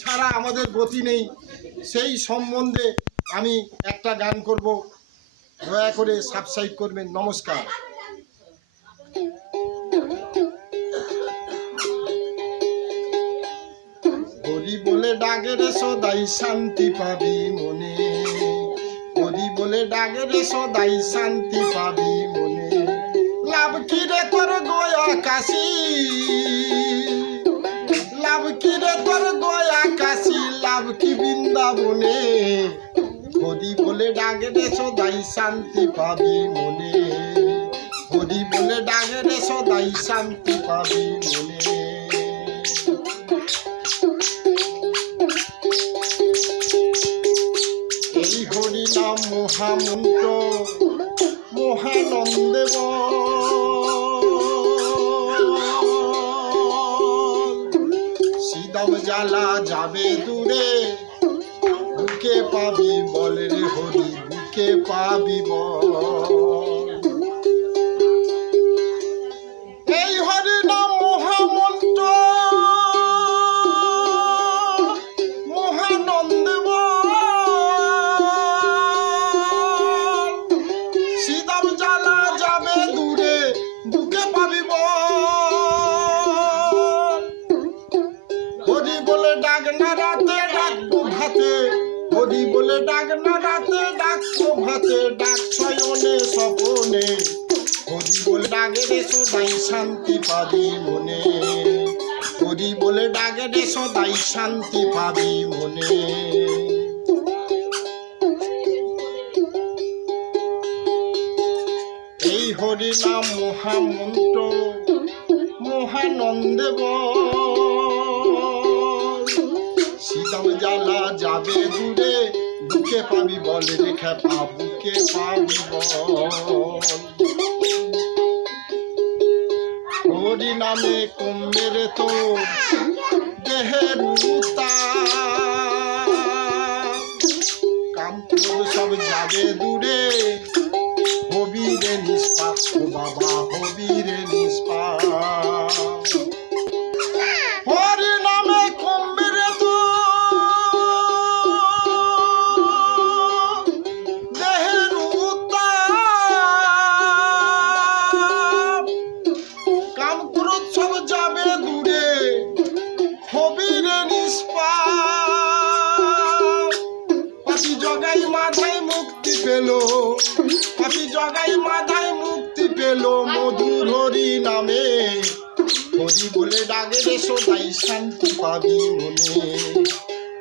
ছাড়া আমাদের গতি নেই, সেই সম্বন্ধে আমি একটা গান করব, দয়া করে সাবস্ক্রাইব করবেন। নমস্কার। হরি বলে ডাকে রে সদাই শান্তি পাবি মনে, হরি বলে ডাকে রে সদাই শান্তি পাবি মনে। লাভ কি রে তোর গয়া কাশি, লাভ কি রে তোর গয়া কাশি, লাভ কি বৃন্দাবনে। হরি বলে ডাকে রে সদাই শান্তি পাবি মনে, হরি বলে ডাকে রে সদাই শান্তি পাবি মনে। এই হরি নাম মহামন্ত্র মহানন্দে সিদাম জ্বালা যাবে দূরে, বুকে পাবি বল রে হরি, বুকে পাবি বল। এই হরি নাম মহামন্ত্র মহানন্দে সিদাম জ্বালা যাবে দূরে, বুকে পাবি বল। হরি বলে ডাক না রাতে ডাকবো ভাতে, হরি বলে ডাক না রাতে ডাকবো ভাতে, ডাক শয়নে স্বপনে। হরি বলে ডাকে রে সদাই শান্তি পাবি মনে, হরি বলে ডাকে রে সদাই শান্তি পাবি মনে। এই হরি নাম মহামন্ত্র মহানন্দে সিদাম জ্বালা যাবে দূরে, বুকে পাবি বল রে খেপা, বুকে পাবি বল। হরি নামে কমবে রে তো দেহের উতাপ, কাম ক্রোধ সব যাবে দূরে, হবি রে নিষ্পাপ ও বাবা, হবি রে নিষ্পাপ। হরি নামে কমবে রে তো দেহের উতাপ, কাম ক্রোধ সব যাবে দূরে, হবি রে নিষ্পাপ। পাপি জগাই মাথায় মুক্তি পেল, পাপি জগাই মাথায় মুক্তি পেল, মধুর হরি নামে। হরি বলে ডাকে রে সদাই শান্তি পাবি মনে,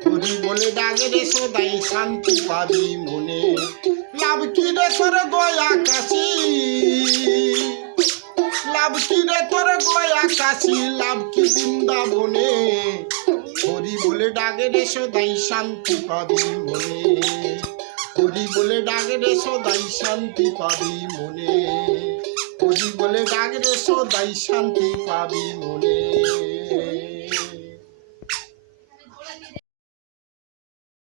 হরি বলে ডাকে রে সদাই শান্তি পাবি মনে। লাভ কি রে তোর গয়া কাশি, লাভ কি রে তোর গয়া কাশি, লাভ কি বৃন্দাবনে। হরি বলে ডাকে রে সদাই শান্তি পাবি মনে, হরি বলে ডাকে রে সদাই শান্তি পাবি মনে, হরি বলে ডাকে রে সদাই শান্তি পাবি মনে।